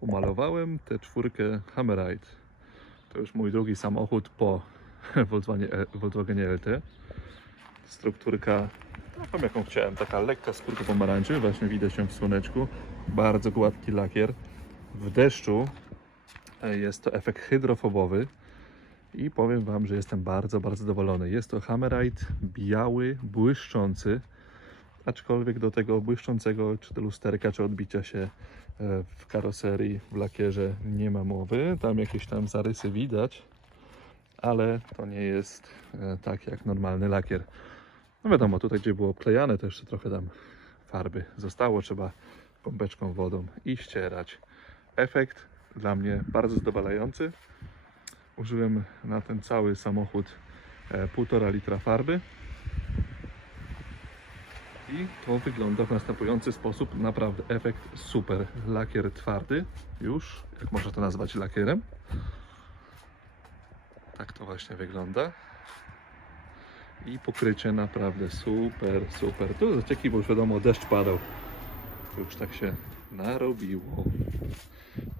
pomalowałem tę czwórkę Hammerite. To już mój drugi samochód po Volkswagenie, Volkswagenie LT. Strukturka taką jaką chciałem, taka lekka skórka pomarańczy, właśnie widać ją w słoneczku. Bardzo gładki lakier. W deszczu e, jest to efekt hydrofobowy i powiem Wam, że jestem bardzo, bardzo zadowolony. Jest to Hammerite biały, błyszczący, aczkolwiek do tego błyszczącego, czy do lusterka, czy odbicia się e, w karoserii, w lakierze nie ma mowy. Tam jakieś tam zarysy widać, ale to nie jest e, tak jak normalny lakier. No wiadomo, tutaj gdzie było obklejane, to jeszcze trochę tam farby zostało, trzeba pompeczką wodą i ścierać. Efekt dla mnie bardzo zadowalający. Użyłem na ten cały samochód e, 1,5 litra farby. I to wygląda w następujący sposób. Naprawdę efekt super. Lakier twardy, już, jak można to nazwać lakierem. Tak to właśnie wygląda. I pokrycie naprawdę super, super. Tu zacieki, bo już wiadomo, deszcz padał. Już tak się narobiło.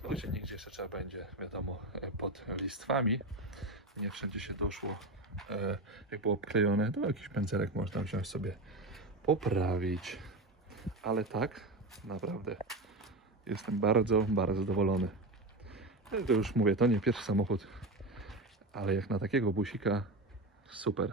To się nigdzie jeszcze trzeba będzie, wiadomo, pod listwami. Nie wszędzie się doszło, e, jak było obklejone. To jakiś pędzelek można wziąć sobie, poprawić. Ale tak, naprawdę jestem bardzo, bardzo zadowolony. E, To już mówię, to nie pierwszy samochód, ale jak na takiego busika, super.